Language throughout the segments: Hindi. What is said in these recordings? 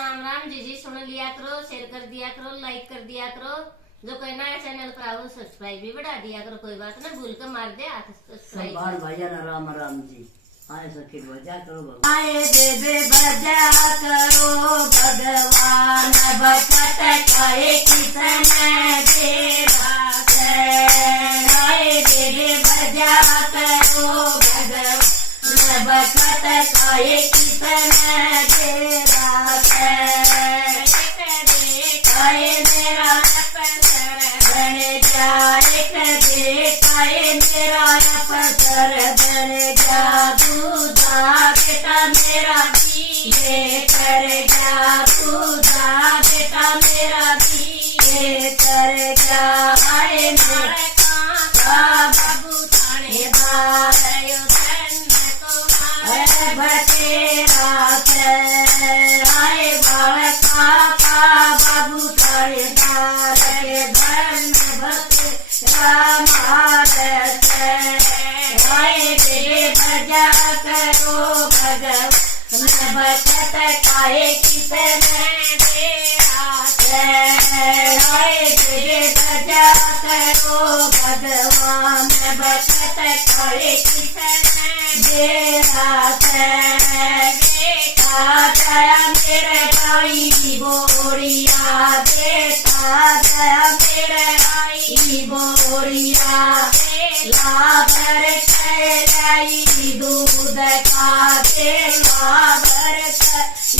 राम राम जी सुन लिया करो, शेयर कर दिया करो, लाइक कर दिया करो। जो कोई नया चैनल पर आओ सब्सक्राइब भी बढ़ा दिया करो। कोई बात ना, भूल कर मार दे हाथ सब्सक्राइब। बाण भैया ना राम राम जी आए सखी बजा करो भगवान, आए देवे बजा करो भगवान, भक्त कहे किसन देवा आए देवे बजा करो भगवान, भक्त कहे किसन देवा कहे मेरा बन जाए कदे कहे मेरा पसर बन जा दूधा बेटा मेरा ये कर जा दूधा बेटा मेरा ये कर जा आए मेरे बाबू थाने बायो बतेरा आए बालका बाबू थाने बारे बन भक्त रामारे बजा करो भगवान, भक्त काहे किसन बजा करो भगवान, भक्त काहे किसन दया मेरे भाई बोरिया देता दया मेरे भाई बोरिया लाभर लाई दूध का दे लाभर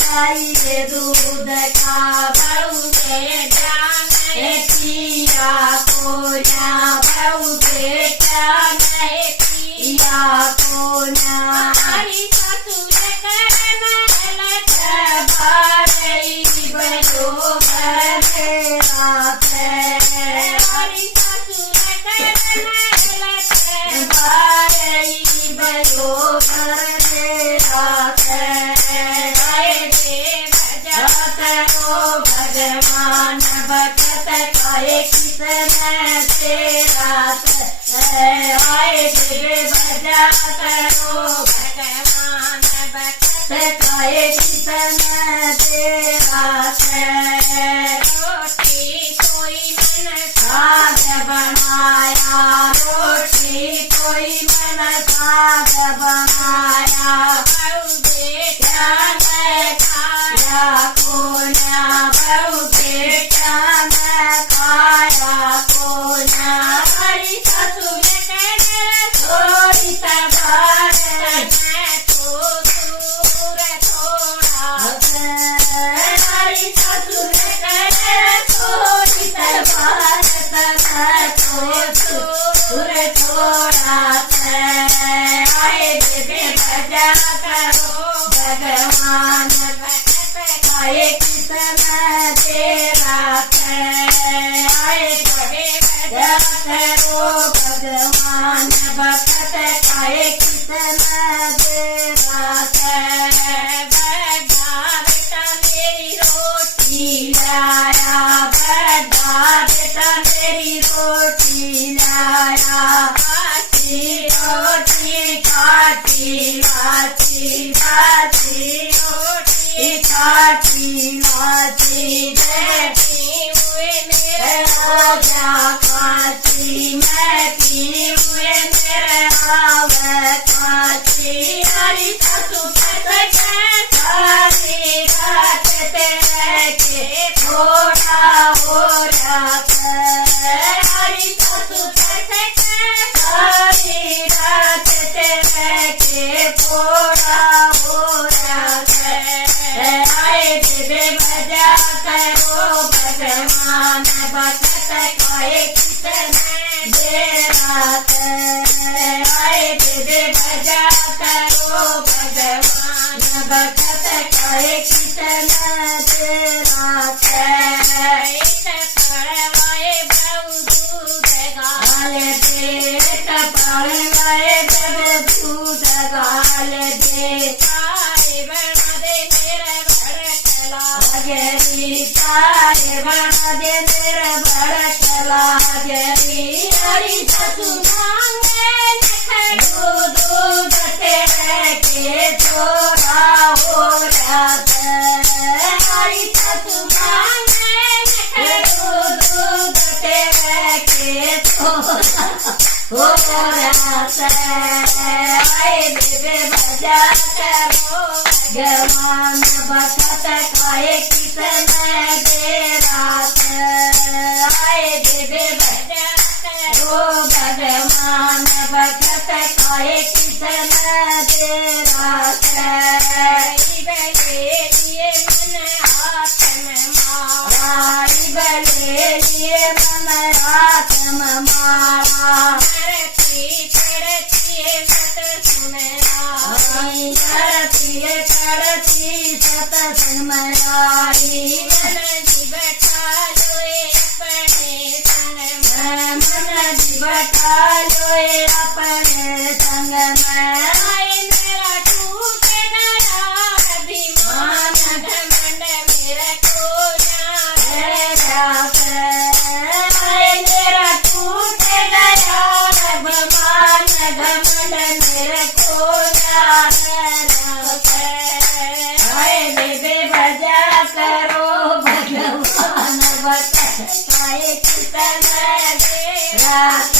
लाई दूध का बहु जाने पिया को ना बहु बेटा नहीं पिया को ना हरी ससुर करना बारई बजो घर हरी ससुर करना बारई बजो घर भगवान, भक्त कहे किसन तेरा आए देवे बजा करो भगवान, भक्त कहे किसन तेरा रोटी कोई मन साग बनाया रोटी कोई मन साग बनाया बहु बेटा ने खाया कोना बहु बेटा ने खाया कोना हरी ससुर थोड़ी तबार तो दूर थोड़ा हरी ससुर थोड़ी तबार तो दूर थोड़ा आए देवे बजा करो भगवान, भक्त कहे किसन तेरा आए देवे बजा करो भगवान, भक्त कहे किसन तेरा बड़ा बेटा मेरी रोटी लाया बड़ा बेटा मेरी रोटी लाया रोटी खाती खाती खाती रोटी खाती खाती बैठी हुए मेरे राजा खाती मैं पी हुए मेरे आवे खाती हरी ससुर सारी रात तेरे के थोड़ा हो जाता हरी ससुर सारी रात तेरे के थोड़ा हो जाता आए देवे बजा करो भगवान, भक्त कहे किसन देरा आए देवे बजा करो भगवान, भक्त कहे किसन देरा पड़वाए बहु दूध गाल दे पड़वाए बहु दूध गाल दे सारे बना दे मेरे भड़कला गरी सारे बना दे मेरे भड़कला गरी हरी ससुर मांगे दूध तेरे के थोड़ा हो जाता हरी हो रात आए देवे भजा करो भगवान बखत खाए कितना दे रात आए देवे भजा करो भगवान बखत खाए कितना दे रात बले लिए मन हाथ में मारा बले लिए मन हाथ में मारा चढ़ती सतसंग मराई मन जी बैठा लोए अपने संग में मन जी बैठा लोए अपने संग में मेरा टूट गया अभिमान घमंड मेरा खो मेरा टूट गया अभिमान घमंड मेरे खो देवे भजा करो भगवान बताए कितना दे रात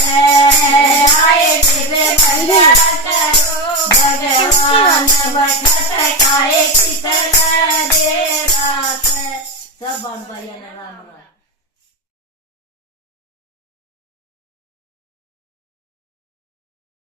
आए देवे भजा करो भगवान बताए कितना दे रात सब बन भैया राम राम।